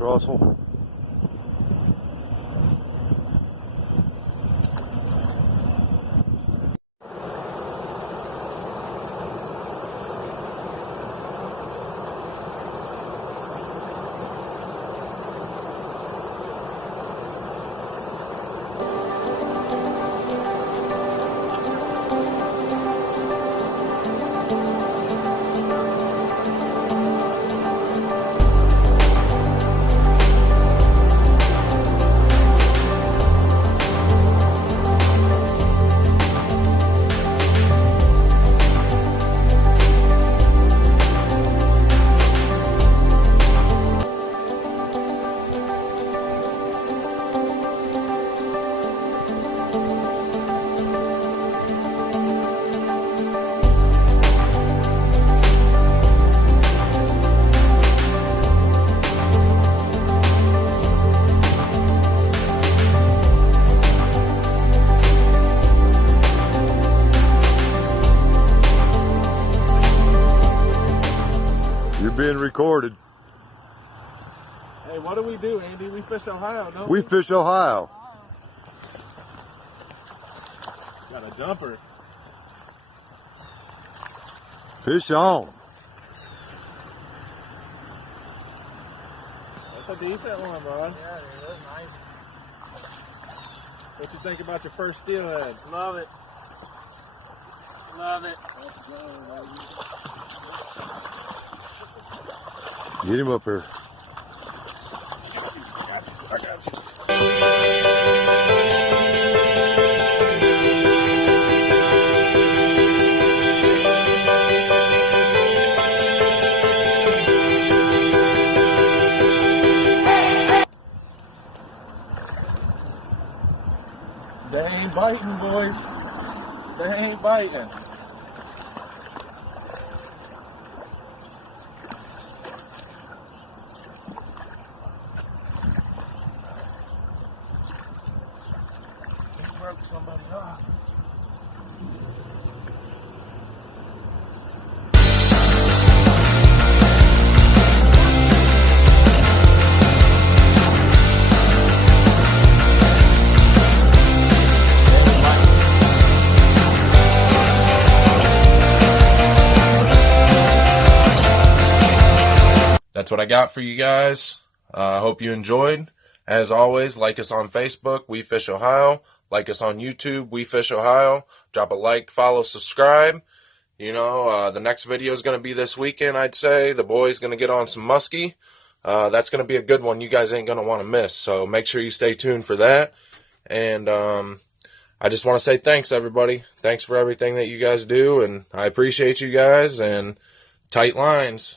Russell. You're being recorded. Hey, what do we do, Andy? We fish Ohio, don't We fish Ohio. Got a jumper. Fish on. That's a decent one, bud. Yeah, dude, that's nice. What you think about your first steelhead? Love it. Love it. Get him up here. I got you. They ain't biting, boys. They ain't biting. He broke somebody off. That's what I got for you guys. I hope you enjoyed. As always, like us on Facebook, We Fish Ohio. Like us on YouTube, We Fish Ohio. Drop a like, follow, subscribe. You know, the next video is going to be this weekend, I'd say. The boys going to get on some muskie. That's going to be a good one you guys ain't going to want to miss. So make sure you stay tuned for that. And I just want to say thanks, everybody. Thanks for everything that you guys do. And I appreciate you guys. And tight lines.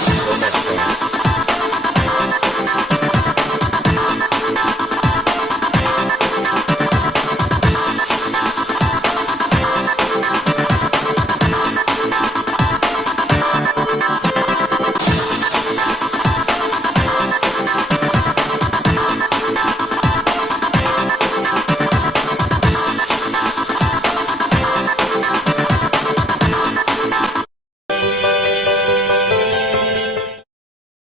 Until next time.